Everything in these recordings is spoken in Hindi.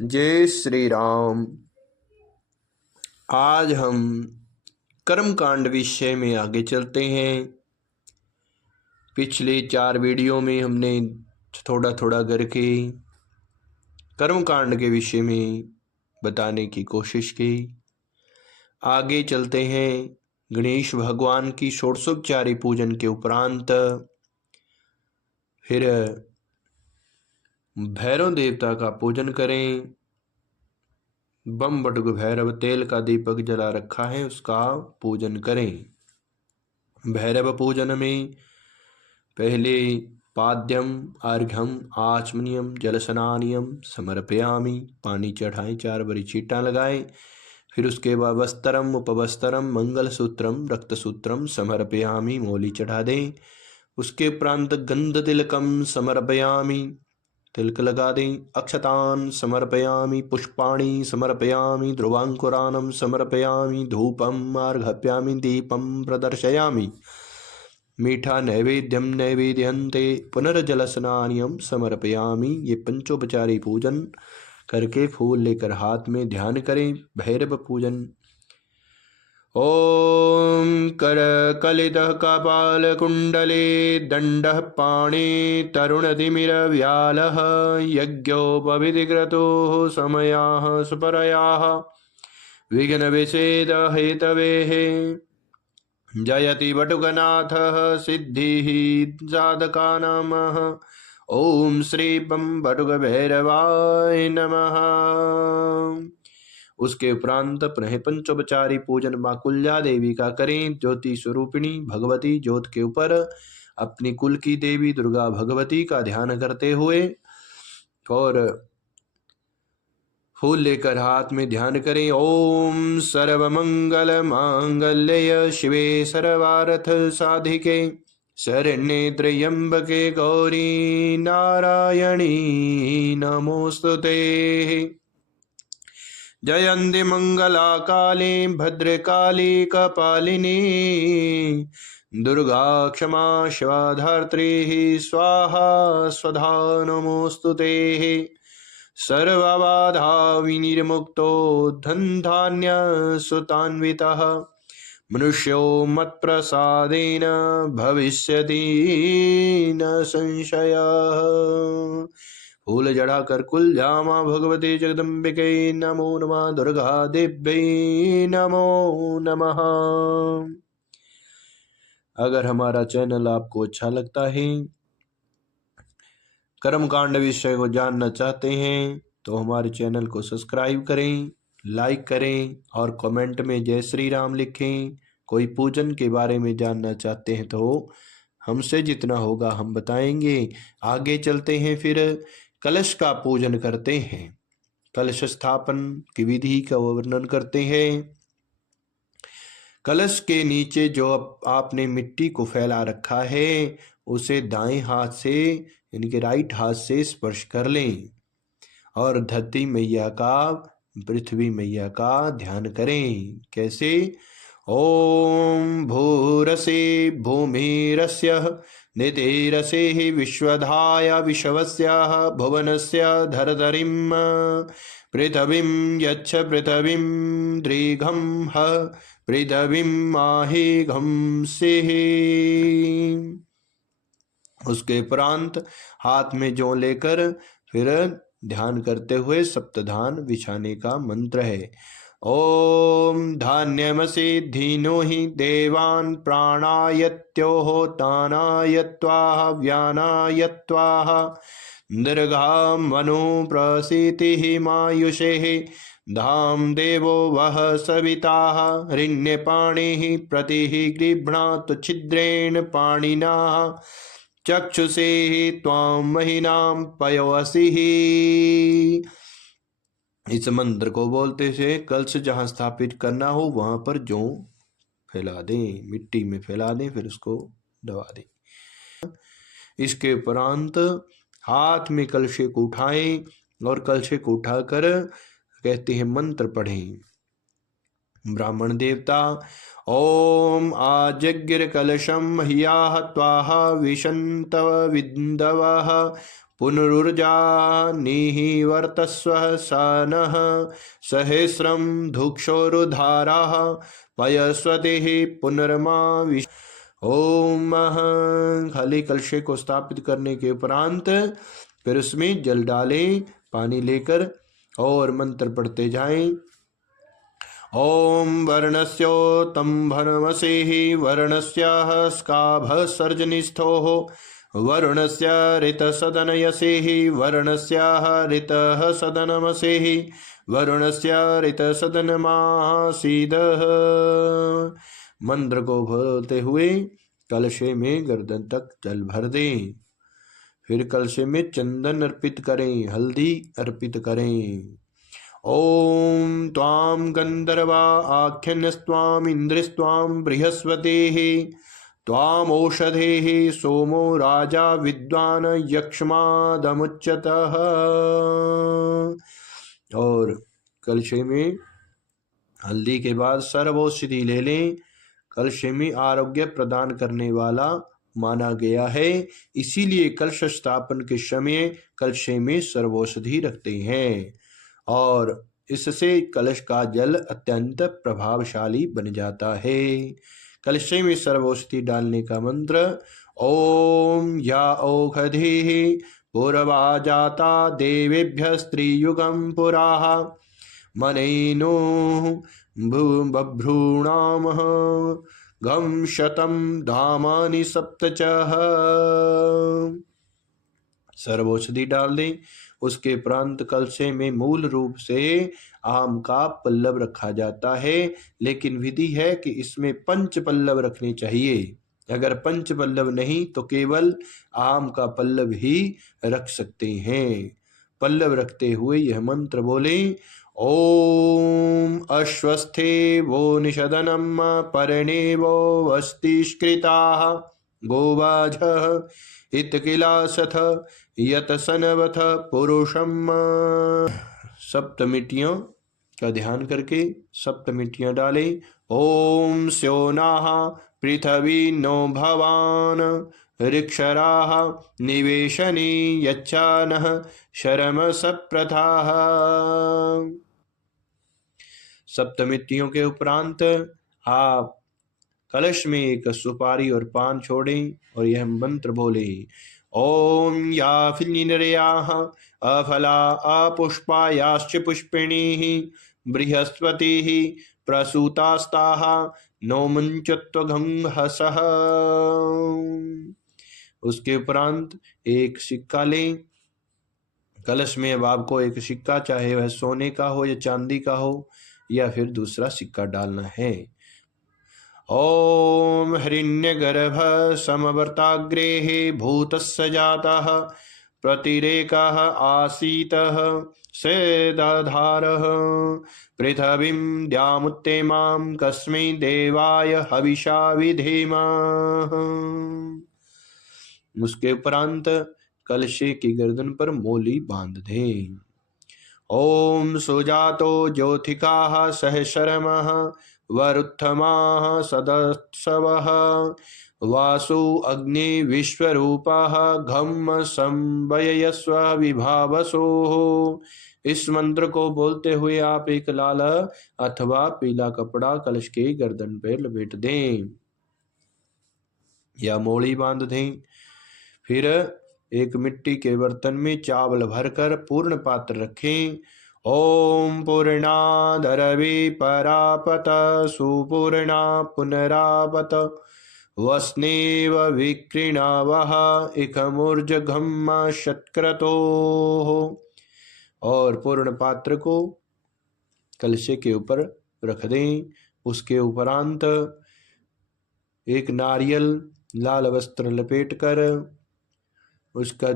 जय श्री राम। आज हम कर्मकांड विषय में आगे चलते हैं। पिछले 4 वीडियो में हमने थोड़ा थोड़ा करके कर्मकांड के विषय में बताने की कोशिश की। आगे चलते हैं। गणेश भगवान की षोडशोपचारी पूजन के उपरांत फिर भैरव देवता का पूजन करें। बम बटुक भैरव तेल का दीपक जला रखा है, उसका पूजन करें। भैरव पूजन में पहले पाद्यम अर्घ्यम आचमनियम जलस्नानियम समर्पयामि, पानी चढ़ाएं, 4 बड़ी चीटा लगाएं। फिर उसके बाद वस्त्रम उपवस्त्रम मंगलसूत्रम रक्तसूत्रम समर्पयामि, मौली चढ़ा दें। उसके उपरांत गंध तिलकम समर्पयामि, तिलक लगा दें। अक्षतान समर्पयामि, पुष्पाणि समर्पयामि, ध्रुवांकुरानम समर्पयामि, धूपम अर्घप्यामि, दीपम प्रदर्शयामि। मीठा नैवेद्यम नैवेद्यन्ते पुनर्जलस्नानियम समर्पयामि। ये पंचोपचारी पूजन करके फूल लेकर हाथ में ध्यान करें। भैरव पूजन। ओम कर कलितः कपाल कुंडले दंडः पाणे तरुणतिमिरव्यालः यज्ञोपविधिक्रतो समयाः सुपरयाः विघ्न विषेद हेतवेः जयति बटुकनाथः सिद्धिः साधकानामः। ओम श्री बम बटुक भैरवाय नमः। उसके उपरांत पुनः पंचोपचारी पूजन मां कुल्या देवी का करें। ज्योति स्वरूपिणी भगवती ज्योत के ऊपर अपनी कुल की देवी दुर्गा भगवती का ध्यान करते हुए और फूल लेकर हाथ में ध्यान करें। ओम सर्वमंगल मांगल्य शिवे सर्वार्थ साधिके शरण्ये त्र्यंबके गौरी नारायणी नमोस्तुते। जयन्ति मंगला काली भद्रकाली कपालिनी दुर्गा क्षमा शिवा धात्री स्वाहा स्वधा नमोस्तुते। सर्वबाधा विनिर्मुक्तो धनधान्य सुतान्वितः मनुष्यो मत्प्रसादेन भविष्यति न संशयः। फूल जड़ाकर कुल जामा भगवते जगदम्बिके नमो नमः। दुर्गा देव्यै नमो नमः। अगर हमारा चैनल आपको अच्छा लगता है, कर्मकांड विषय को जानना चाहते हैं, तो हमारे चैनल को सब्सक्राइब करें, लाइक करें और कमेंट में जय श्री राम लिखें। कोई पूजन के बारे में जानना चाहते हैं तो हमसे जितना होगा हम बताएंगे। आगे चलते हैं। फिर कलश का पूजन करते हैं। कलश स्थापन की विधि का वर्णन करते हैं। कलश के नीचे जो आपने मिट्टी को फैला रखा है उसे दाएं हाथ से यानी कि राइट हाथ से स्पर्श कर लें और धरती मैया का पृथ्वी मैया का ध्यान करें। कैसे? ओम भूरसे भूमिरस्य नितिरसे विश्वधाय विश्वस्याः भुवनस्य धरधरिं पृथ्वीं यच्छ पृथ्वीं दृघं ह पृथ्वीं माहिघं सिः। उसके उपरांत हाथ में जौ लेकर फिर ध्यान करते हुए सप्तधान बिछाने का मंत्र है। ओम धान्यमसि धीनो हि देवान् प्राणायत्योः तानायत्वाः व्यानायत्वाः दीर्घा मनु प्रसीतिः मायुषेः धाम देवो वह सविताः हिरण्यपाणिः प्रतिः गृह्णातु छिद्रेण पाणिना चक्षुषे त्वां महीनां पयोऽसिः। इस मंत्र को बोलते से कलश जहाँ स्थापित करना हो वहां पर जौ फैला दें, मिट्टी में फैला दें, फिर उसको दबा दें। इसके उपरांत हाथ में कलशे को उठाएं और कलशे को उठाकर कहते हैं मंत्र पढ़ें। ब्राह्मण देवता ओम आजग्र कलशम ह्याह त्वाह विशंतव विंदवः पुनरुर्जानीहि वर्तस्व स नः सहस्रं धुक्षोरुधाराः पयस्वतिः पुनर्मा विश। ओम खाली कलशे को स्थापित करने के उपरांत फिर उसमें जल डालें, पानी लेकर और मंत्र पढ़ते जाएं। ओम वर्णस्योतंभनमसेः वर्णस्याः स्काभसर्जनिस्थोः वरुणस्य ऋतसदनयसेः वर्णस्याः ऋतः सदनमसेः वरुणस्य ऋतसदनमासीदः। मंत्र को बोलते हुए कलशे में गर्दन तक जल भर दें। फिर कलशे में चंदन अर्पित करें, हल्दी अर्पित करें। ओम त्वां गंधर्वा आख्यन्यस्त्वां इंद्रस्त्वां बृहस्पतिः त्वां ओषधेः सोमो राजा विद्वान् यक्ष्मादमुच्यतः। और कलशे में हल्दी के बाद सर्वौषधि ले लें। कलशे में आरोग्य प्रदान करने वाला माना गया है, इसीलिए कलश स्थापन के समय कलशे में सर्वौषधि रखते हैं और इससे कलश का जल अत्यंत प्रभावशाली बन जाता है। कलशे में सर्वौषधि डालने का मंत्र ओम या औषधि पूर्वा जाता देवेभ्य स्त्रीयुगम पुराः मनैनो बभ्रूणाम गम शतम धामानि सप्त चः। सर्वौषधि डाल दें। उसके प्रांत कलशे में मूल रूप से आम का पल्लव रखा जाता है, लेकिन विधि है कि इसमें पंच पल्लव रखने चाहिए। अगर पंच पल्लव नहीं तो केवल आम का पल्लव ही रख सकते हैं। पल्लव रखते हुए यह मंत्र बोले ओम अश्वस्थे वो निषदनम पर्णे वो वस्तिष्कृताः गोवाझः इतकिलासथ यतसनवथ पुरुषम। सप्तमिटियों का ध्यान करके सप्तमिटियां डालें। ओम स्योनाः पृथ्वी नो भवान ऋक्षराः निवेशनी यच्छानः शरम सप्रथाः। सप्तमितियों के उपरांत आप कलश में एक सुपारी और पान छोड़ें और यह मंत्र बोले ओम या फिलिनरयाः अफला अपुष्पायाश्च पुष्पिणीः बृहस्पतिः प्रसूतास्ताः नो मुञ्चत्वघं हसः। उसके उपरांत एक सिक्का लें। कलश में अब आपको एक सिक्का, चाहे वह सोने का हो या चांदी का हो, या फिर दूसरा सिक्का डालना है। ओम हिरण्यगर्भ समवर्ताग्रेः भूतस्य जातः प्रतिरेकः आसीतः सेदधारः पृथिवीं द्यामुत्तेमां कस्मै देवाय हविषा विधेम। उसके उपरांत कलशे की गर्दन पर मोली बांध दें। ओम सुजातो ज्योतिकाः सहशरमः वरुत्थमाः सदत्सवः वासु अग्नि विश्वरूपाः घम संवयस्व विभावसोः। इस मंत्र को बोलते हुए आप एक लाल अथवा पीला कपड़ा कलश के गर्दन पर लपेट दें या मोड़ी बांध दें। फिर एक मिट्टी के बर्तन में चावल भरकर पूर्ण पात्र रखें। ओम पूर्णादरवि परापत सुपूर्णा पुनरापत वस्नेव विक्रीणावः इकमूर्जघम शतक्रतो। और पूर्ण पात्र को कलशे के ऊपर रख दें। उसके उपरांत एक नारियल लाल वस्त्र लपेटकर उसका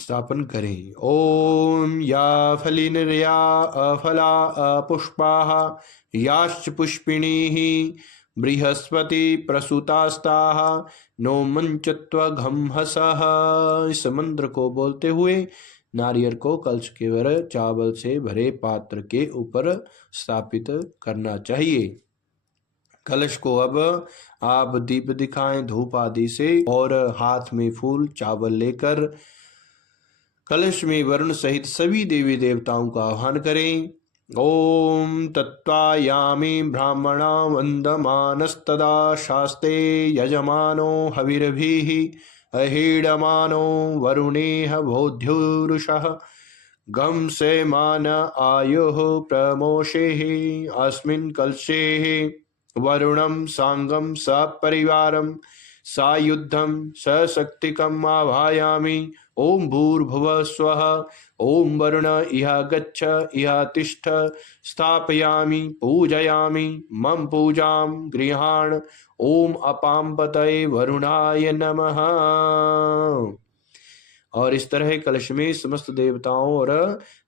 स्थापन करें। ओम या फलिनर्या अफला अपुष्पाः याश्च पुष्पिणीः बृहस्पति प्रसूतास्ताः नो मुञ्चत्वघं हसः। इस मंत्र को बोलते हुए नारियल को कलश के वर चावल से भरे पात्र के ऊपर स्थापित करना चाहिए। कलश को अब आप दीप दिखाएं धूप आदि से और हाथ में फूल चावल लेकर कलश में वरुण सहित सभी देवी देवताओं का आह्वान करें। ओम तत्वायामि ब्राह्मणा वंदमानस्तदा शास्ते यजमानो हविर्भिः अहीडमानो वरुणेह बोध्युरुषः गम सेमान आयुः प्रमोषेः अस्मिन् कलशेः वरुणं सांगं सपरिवारं सायुद्धं सशक्तिकम् आवाहयामि। ओम भूर्भुवः स्वः। ओम वरुण इह गच्छ इह तिष्ठ स्थापयामि पूजयामि मम पूजां गृहाण। ओम अपाम्पतये वरुणाय नमः। और इस तरह कलश में समस्त देवताओं और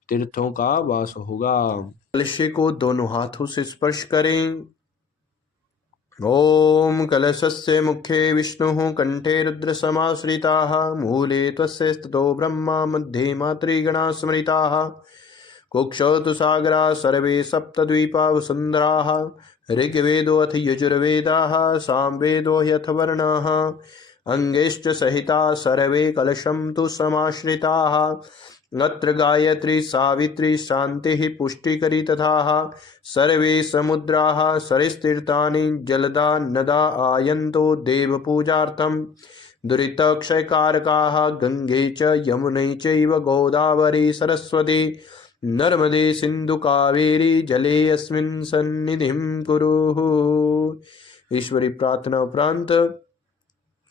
तीर्थों का वास होगा। कलश को दोनों हाथों से स्पर्श करें। ओम कलशस्य मुखे विष्णुः कंठे रुद्रसमाश्रिताः मूले तस्य स्थितो ब्रह्मा मध्ये मातृगणा स्मृताः कुक्षौ तु सागरा सर्वे सप्तद्वीपा वसुन्धराः ऋग्वेदोऽथ यजुर्वेदाः सामवेदो ह्यथवर्णाः अंगैश्च सहिताः सर्वे कलशं तु समाश्रिताः अत्र गायत्री सावित्री शांति पुष्टिकरी तथा सर्वे समुद्राः सरिस्तीर्थानि जलदा नदा आयन्तो देवपूजार्थं दुरितक्षयकारकाः गंगे च यमुने चैव गोदावरी सरस्वती नर्मदे सिंधु कावेरी जले अस्मिन् सन्निधिं कुरु। ईश्वरी प्रार्थना उपरांत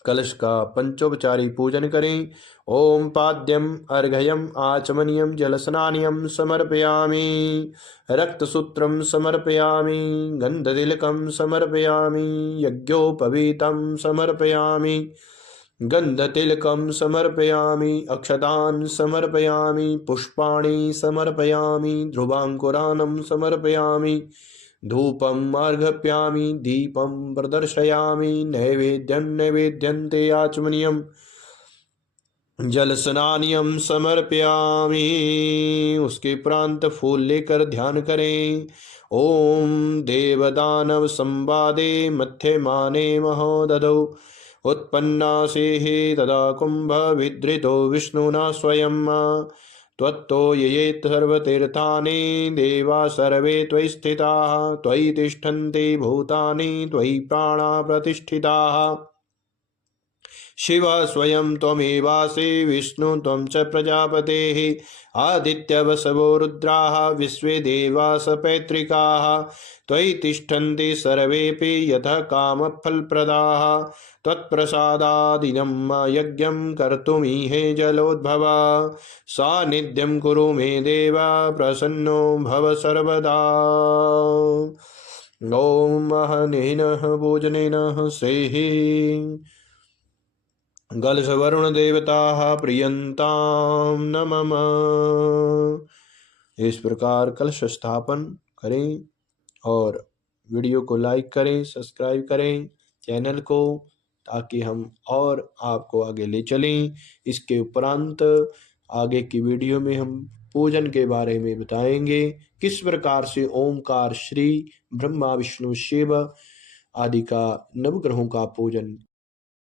कलश का पंचोपचारी पूजन करें। ओम पाद्यम अर्घयम आचमनीयम जलस्नानियम समर्पयामि रक्तसूत्रम समर्पयामि गंधतिलकम समर्पयामि यज्ञोपवीतं समर्पयामि गंधतिलकम समर्पयामि अक्षतान् समर्पयामि पुष्पाणि समर्पयामि ध्रुवांकुरानं समर्पयामि धूपम अर्घप्यामि दीपम प्रदर्शयामि नैवेद्यं नैवेद्यन्ते आचमनीयम जलस्नानियम समर्पयामि। उसके प्रांत फूल लेकर ध्यान करें। ओम देवदानव संवादे मध्यमाने महोदधौ उत्पन्नासेः तदा कुंभ विधृतो विष्णुना स्वयं त्वत्तो येत सर्वतीर्थानि देवा सर्वे त्वयि स्थिताः त्वयि तिष्ठन्ति भूतानि त्वयि प्राणा प्रतिष्ठिताः शिव स्वयं त्वमेवासि विष्णु त्वं च प्रजापतेः आदित्यवसवो रुद्राः विश्वे देवा सपैतृकाः त्वयि तिष्ठन्ति सर्वेऽपि यतः कामफलप्रदाः त्वत्प्रसादादिनं यज्ञं कर्तुमीहे जलोद्भव सान्निध्यं कुरु मे देव प्रसन्नो भव सर्वदा। ॐ अहनेन भोजनेन सेहि गलश वरुण देवता प्रियंताम न मम। इस प्रकार कलश स्थापन करें और वीडियो को लाइक करें, सब्सक्राइब करें चैनल को, ताकि हम और आपको आगे ले चलें। इसके उपरांत आगे की वीडियो में हम पूजन के बारे में बताएंगे, किस प्रकार से ओमकार श्री ब्रह्मा विष्णु शिव आदि का नवग्रहों का पूजन